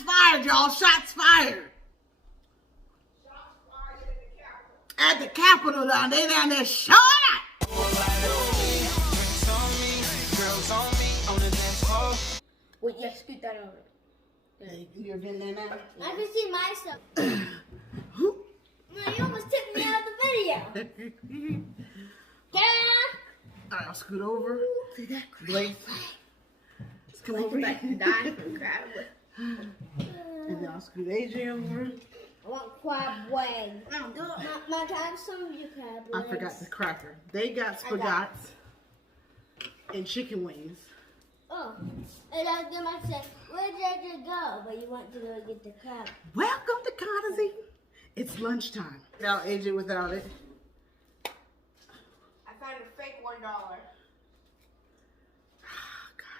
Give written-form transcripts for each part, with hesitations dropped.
Shots fired, y'all. Shots fired. At the Capitol down there, shut up! Wait, yeah, scoot that over. Hey, you ever been there now? I can see myself. No, you almost took me out of the video. Alright, I'll scoot over. Blake. Let's come over Back to die from crab. And then I'll scoot AJ over. I want crab wings. My time, some of you crab I legs. forgot the cracker. They got spaghetti and chicken wings. Oh, and I was gonna say, where did you go? But you went to go get the crab. Welcome to Conazy. It's lunchtime. Without AJ, without it. I found a fake $1. God,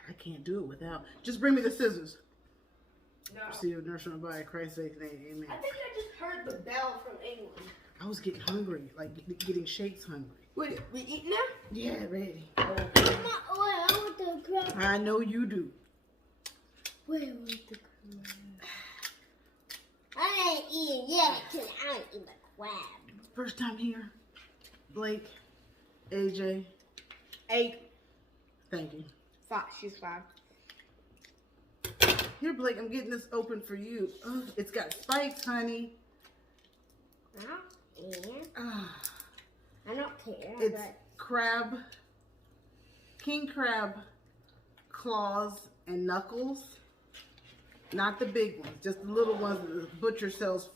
I can't do it without. Just bring me the scissors. No. See a nurse on by Christ's sake, amen. I think I just heard the bell from England. I was getting hungry, like getting shakes hungry. Wait, we eat now? Yeah, ready. I want the crab. I know you do. Where was the crab? I ain't eating yet because I ain't eating the crab. First time here. Blake, AJ. 8. Thank you. 5. She's 5. Here, Blake, I'm getting this open for you. Ugh, it's got spikes, honey. I don't care. It's crab, king crab, claws and knuckles. Not the big ones, just the little ones that the butcher sells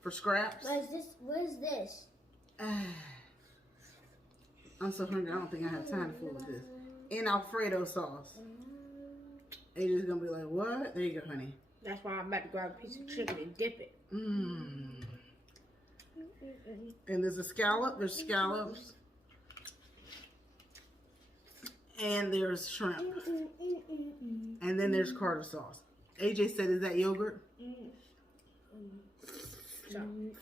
for scraps. What is this? I'm so hungry, I don't think I have time to fool with this. In Alfredo sauce. AJ's gonna be like, what? There you go, honey. That's why I'm about to grab a piece of chicken and dip it. Mmm. And there's a scallop, there's scallops. And there's shrimp. And then there's Carter sauce. AJ said, is that yogurt? Wait, Mommy,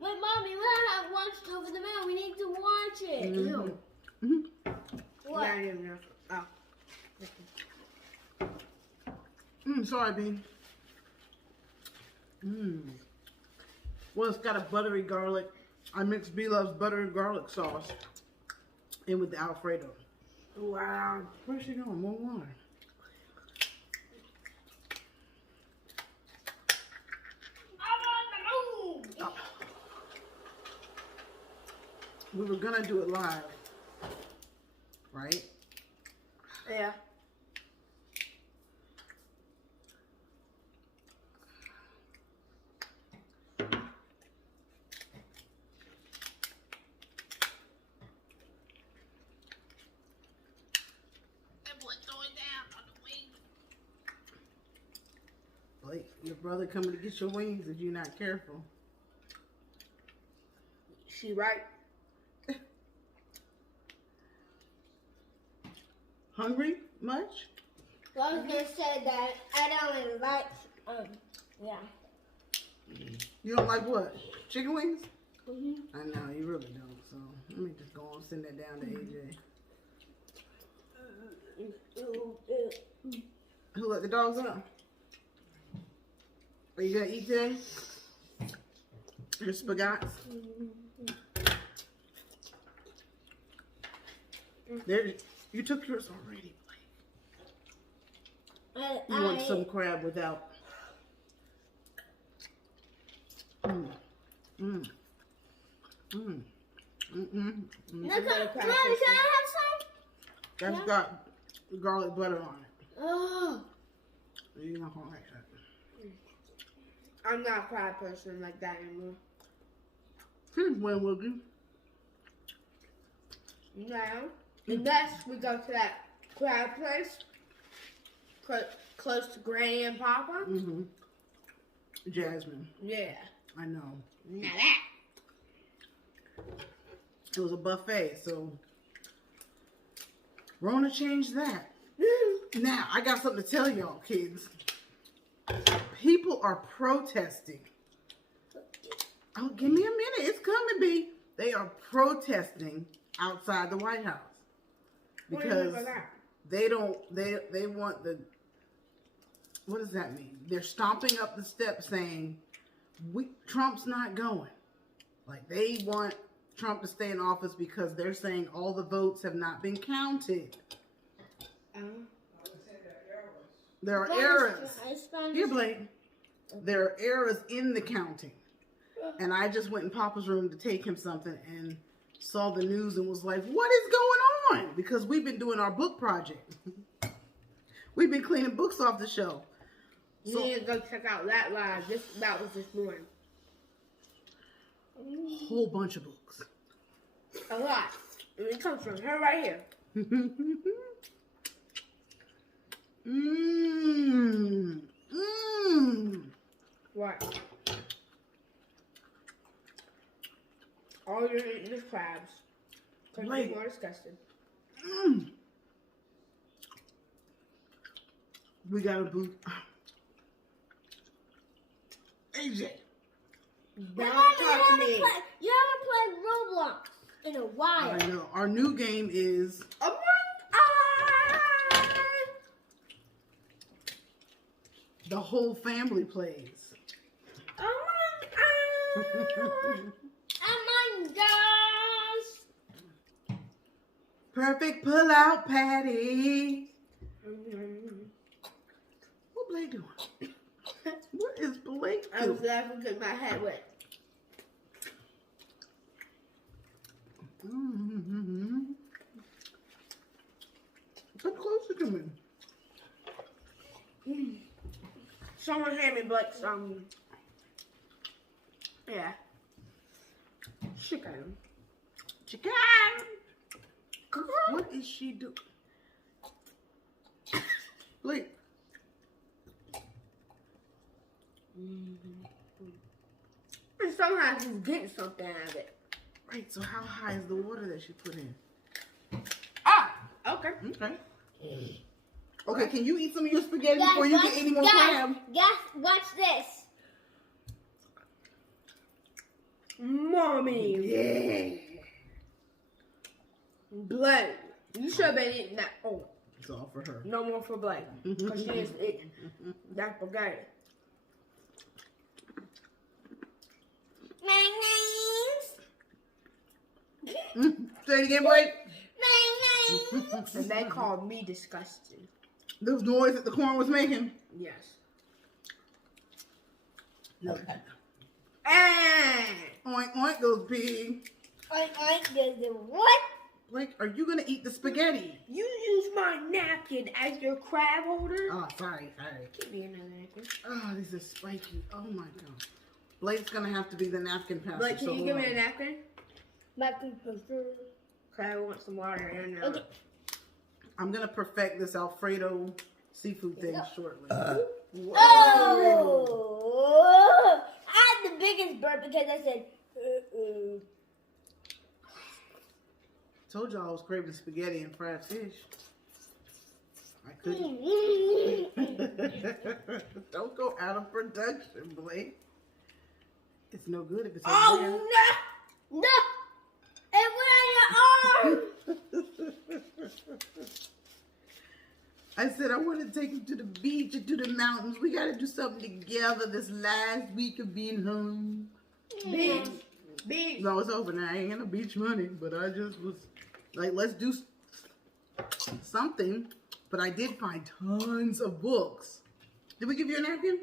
we have watched Over the Mail. We need to watch it. Mm-hmm. What? Yeah, sorry, Bean. Well, it's got a buttery garlic. I mixed B-Love's buttery garlic sauce in with the Alfredo. Wow. Where's she going? More water. Oh. We were gonna do it live, right? Yeah. Blake, your brother coming to get your wings if you're not careful. She right. Hungry much? Well, I was gonna say that I don't really like, yeah. You don't like what? Chicken wings? Mm-hmm. I know, you really don't. So let me just go on and send that down to AJ. Who let the dogs out? Are you gonna eat today? Your spaghetti? There, you took yours already, Blake. You want some crab without. Mommy, can I have some? That's got garlic butter on it. Oh. You're not gonna like that. I'm not a crab person like that anymore. Here's one, will you? No. Unless we go to that crab place close to Granny and Papa. Mm-hmm. Jasmine. Yeah. I know. Now that. It was a buffet, so Rona changed that. Now, I got something to tell y'all, kids. People are protesting. Oh, give me a minute. It's coming, B. They are protesting outside the White House. Because they want What does that mean? They're stomping up the steps saying, Trump's not going. Like they want Trump to stay in office because they're saying all the votes have not been counted. There are errors. Here, Blake. There are errors in the counting. And I just went in Papa's room to take him something and saw the news and was like, what is going on? Because we've been doing our book project. We've been cleaning books off the shelf. You need to go check out that live. That was this morning. A whole bunch of books. A lot. And it comes from her right here. What? All you're eating is crabs. Couldn't be more disgusting. We got a boot. AJ. Don't talk to me. You haven't played Roblox in a while. I know. Our new game is Among Us. the whole family plays. Among Us. Among Us. Perfect pull-out patty. What Blake doing? What is Blake I was doing? laughing because my head went. Come closer to me. Someone hand me Blake some. Yeah. Chicken. Chicken. What is she doing? Blake. And sometimes he's getting something out of it. Right, so how high is the water that she put in? Ah, okay. Okay. Okay, can you eat some of your spaghetti before you get any more crab? Guys, watch this. Mommy. Yeah. Blake. You should have been eating that. Oh, It's all for her. no more for Blake. Because she is eating that spaghetti. Say it again, Blake. And they called me disgusting. Those noise that the corn was making. Yes. No. Ah! Oink, oink goes pig. What? Blake, are you going to eat the spaghetti? You use my napkin as your crab holder? Oh, sorry. Give me another napkin. Oh, these are spiky. Oh, my God. Blake's going to have to be the napkin passer. Blake, can you give me a napkin? Napkin. Crab wants some water in there. Okay. I'm going to perfect this Alfredo seafood thing shortly. Whoa. Oh! I had the biggest burp because I said, Told y'all I was craving spaghetti and fried fish. I couldn't. Don't go out of production, Blake. It's no good if it's over Oh, there. no! It went on your arm! I said I want to take him to the beach and to the mountains. We got to do something together this last week of being home. Beach. No, it's over now. I ain't got no beach money, but I just was like, let's do something. But I did find tons of books. Did we give you a napkin?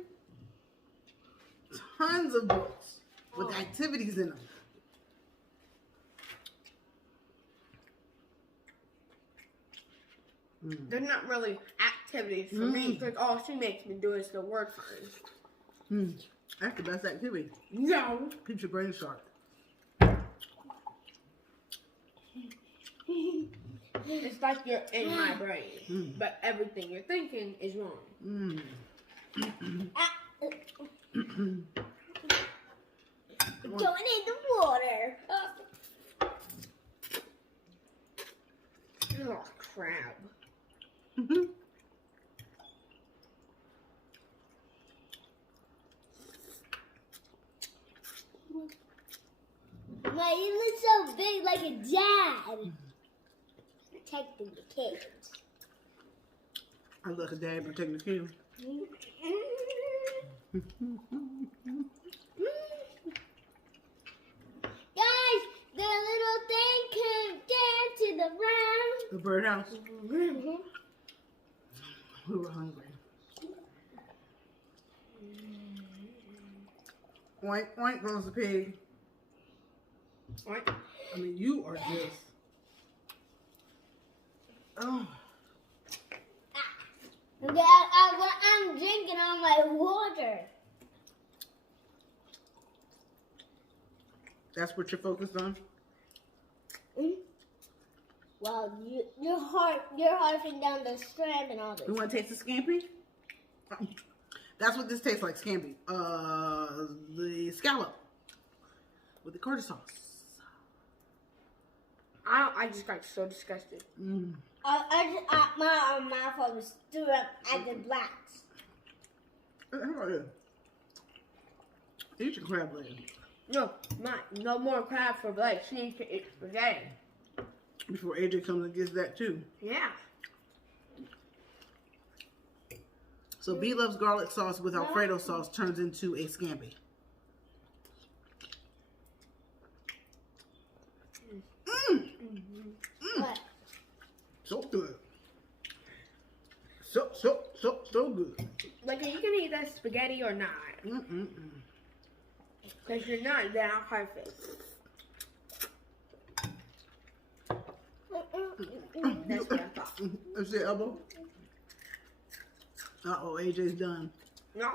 Tons of books with activities in them. They're not really activities for me because all she makes me do is the work time. That's the best activity. No. Keeps your brain sharp. It's like you're in my brain, but everything you're thinking is wrong. Don't need the water. Oh, crap. Why you look so big like a dad? Protecting the kids. I look at Dad protecting the kids. Guys, the little thing came down to the ground. The birdhouse. Mm-hmm. We were hungry. Oink, oink goes the pig. What? I mean, you are just. Oh. I'm drinking all my water. That's what you're focused on? Well, you're harping down the strand and all this. You want to taste the scampi? That's what this tastes like, scampi. The scallop with the curry sauce. I just got so disgusted. My mouth was threw up at the blacks. How about this? Eat your crab leg. No more crab for Blake. She needs to eat spaghetti. Before AJ comes and gets that too. Yeah. So B loves garlic sauce with Alfredo sauce turns into a scampi. What? So good. So good. Like, you can eat that spaghetti or not. Because you're not that perfect. That's what I thought. That's your elbow? Uh-oh, AJ's done. No?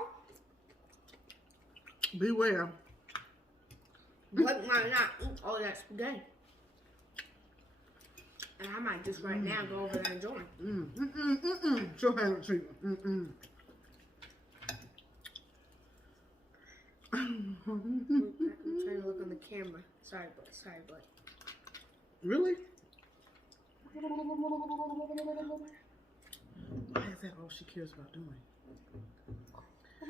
Beware. Blake might not eat all that spaghetti. And I might just right now go over there and join. Show hand treatment. I'm trying to look on the camera. Sorry, Blake. Really? Why is that all she cares about doing? I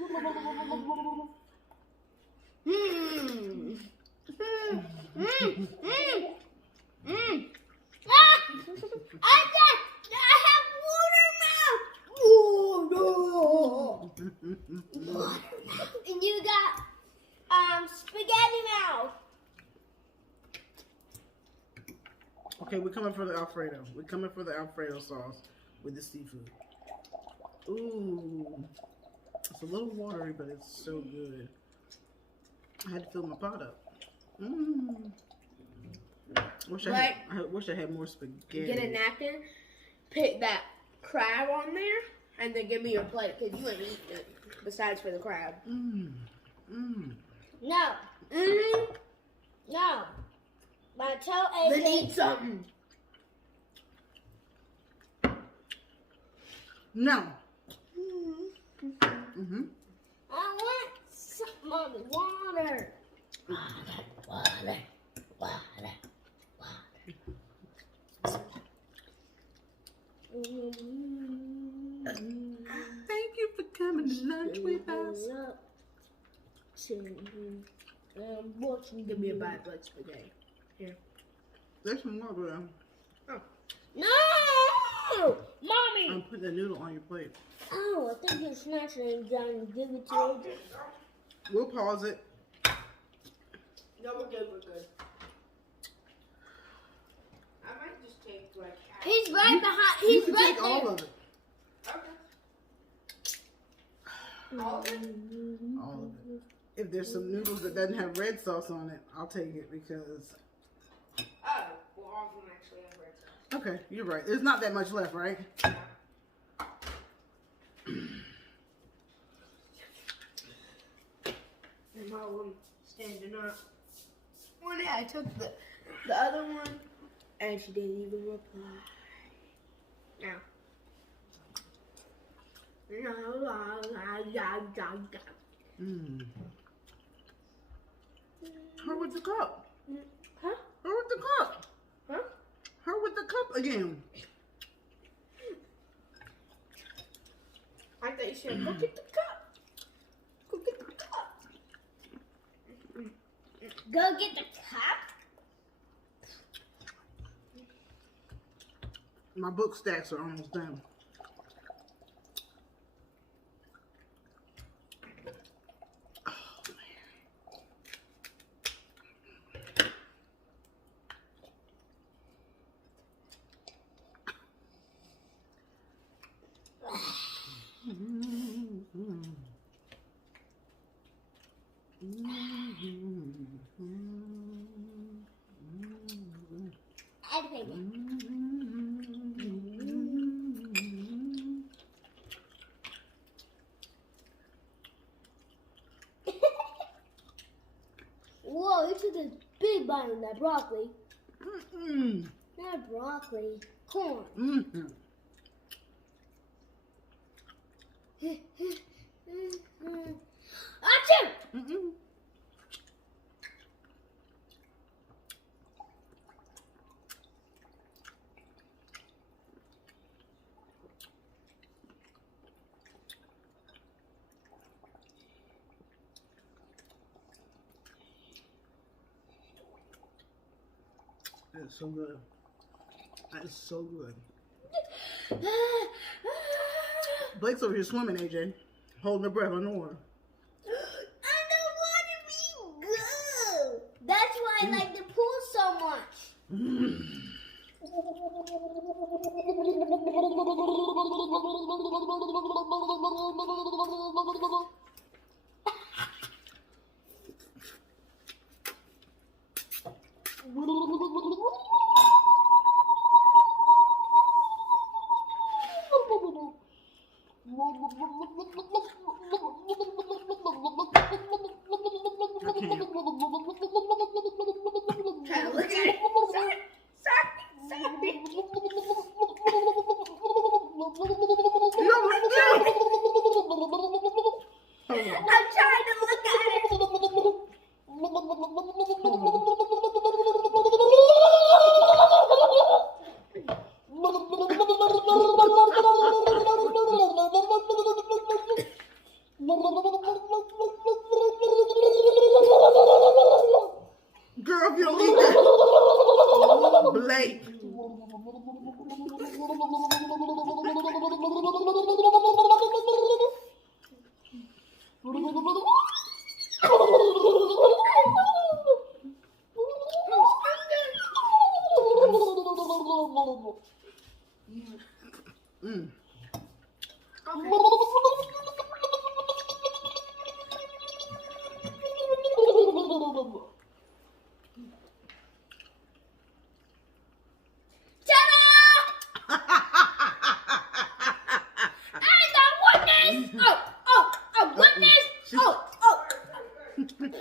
have water mouth. And you got spaghetti mouth. Okay, we're coming for the Alfredo. We're coming for the Alfredo sauce with the seafood. Ooh. It's a little watery, but it's so good. I had to fill my pot up. I wish I had more spaghetti. Get a napkin, put that crab on there, and then give me your plate, because you ain't eating it, besides for the crab. No. No. My toe Then AJ. eat something. No. I want some water. Water. Thank you for coming to lunch with us. Give me a bite of blood spaghetti. Here. There's some more, but No! Mommy! I'm putting the noodle on your plate. Oh, I think you're snatching it down and give it to AJ. We'll pause it. No, we're good. I might just take like half. He's right behind. You He's can right take there. all of it. Okay. All of it? All of it. If there's some noodles that doesn't have red sauce on it, I'll take it because... Oh, well, all of them actually have red sauce. Okay, you're right. There's not that much left, right? Yeah. And my one standing up. One day I took the other one, and she didn't even reply. Now. Her with the cup. Huh? Her with the cup. Huh? Her with the cup again. I thought you said, go get the cup. Go get the cup. Go get the cup. My book stacks are almost done. Whoa, you took a big bite of that broccoli. Mm-mm. Not broccoli. Corn. Mm-hmm. Achoo! Mm-mm. That's so good. That is so good. Blake's over here swimming, AJ. Holding her breath underwater. I don't want to be good. That's why I like the pool so much. Mm. Try to look at it. Sorry. You almost did. I'm trying to look at it. Girl, if you don't eat that. Blake. Mm.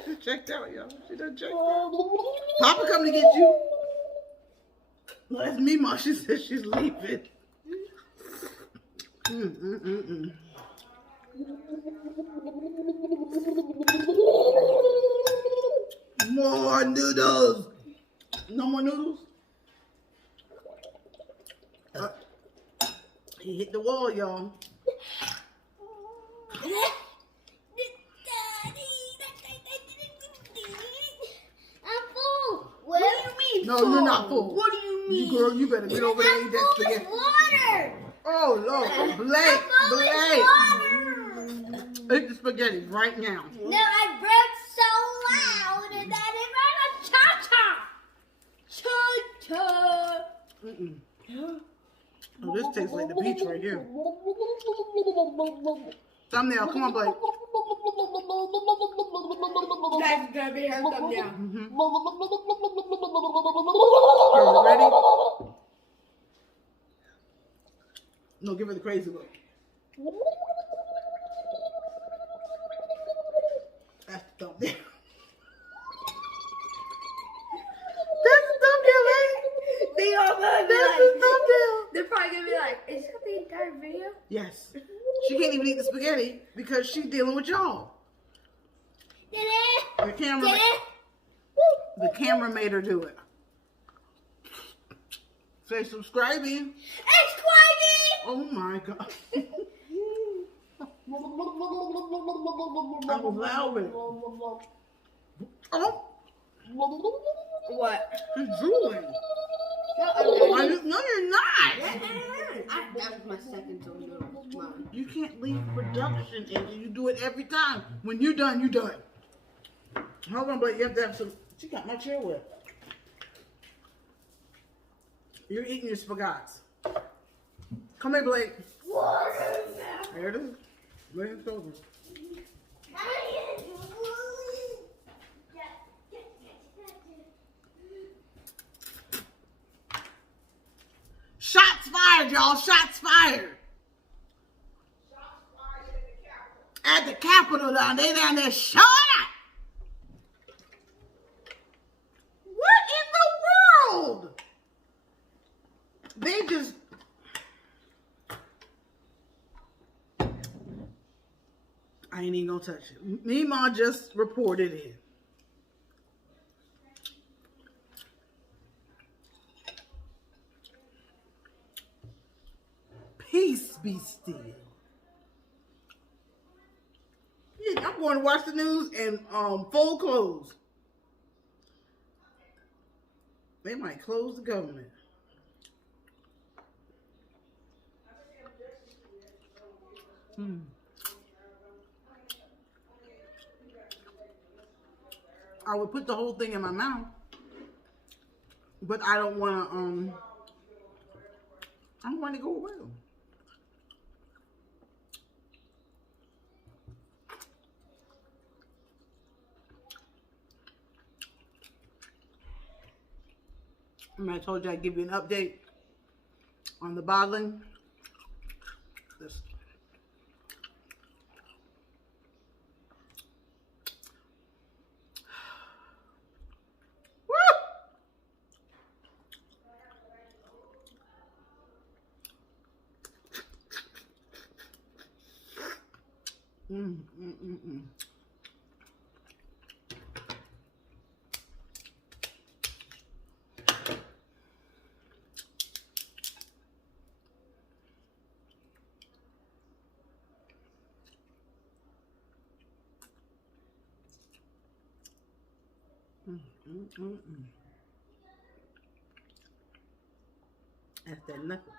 She checked out, y'all. She done checked out. Papa coming to get you. No, that's me, Ma. She said she's leaving. More noodles. No more noodles? He hit the wall, y'all. I'm full. What do you mean? No, you're not full. What do you mean? You girl, you better get over there and eat that spaghetti. Water. Oh Lord, Blake, Blake. Eat the spaghetti right now. No, I burped so loud and that it made a cha-cha. Cha-cha. Oh, this tastes like the beach right here. Thumbnail, come on, Blake. That's gonna be her thumbnail. Are you ready? No, give her the crazy look. That's the thumbnail. That's the thumbnail, eh? They all gonna be That's the like, thumbnail. they're probably gonna be like, is that the entire video? Yes. She can't even eat the spaghetti because she's dealing with y'all. The camera made her do it. Say subscribing. Oh my God. I was loud with it. Oh, What? she's drooling. No, you're not. That was my second to Noodles. Mine. You can't leave production, and you do it every time. When you're done, you're done. Hold on, but you have to have some. She got my chair wet. You're eating your spaghetti. Come here, Blake. There it is. Lay it over. Shots fired, y'all. Shots fired. At the Capitol down there showing up. I ain't even gonna touch it. Mima just reported it. Peace be still. Yeah, I'm going to watch the news in full clothes. They might close the government. I would put the whole thing in my mouth, but I don't want to. I don't want to go away. I told you I'd give you an update on the bottling. This. That's that nothing.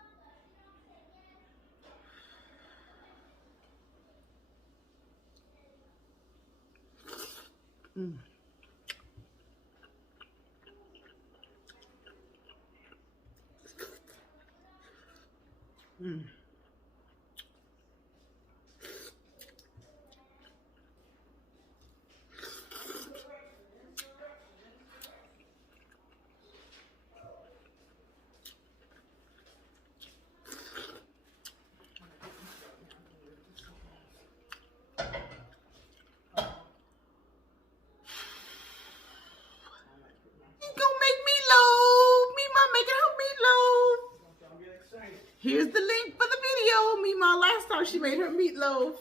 Here's the link for the video. Mima, last time she made her meatloaf.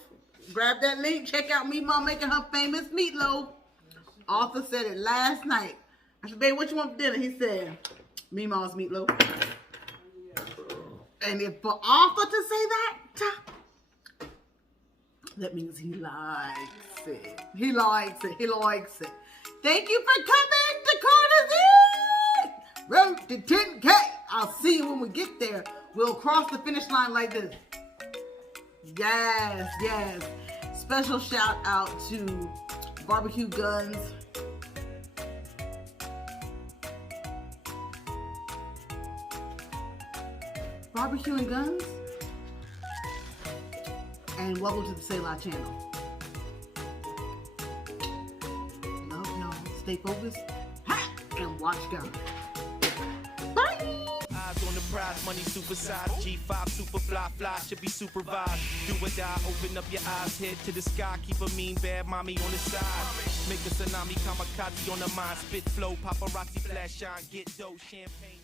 Grab that link. Check out Mima making her famous meatloaf. Arthur said it last night. I said, babe, what you want for dinner? He said, Mima's meatloaf. And if for Arthur to say that, that means he likes it. He likes it. He likes it. Thank you for coming to Carter's Eat. Road to 10K. I'll see you when we get there. We'll cross the finish line like this. Yes, yes. Special shout out to Barbecue Guns. Barbecue and Guns. And welcome to the Say La channel. Love y'all. Stay focused. Ha! And watch God. Bye! On the prize, money supersized, G5 super fly, should be supervised. Do or die, open up your eyes, head to the sky, keep a mean bad mommy on the side. Make a tsunami, kamikaze on the mind, spit flow, paparazzi flash shine, get dough, champagne.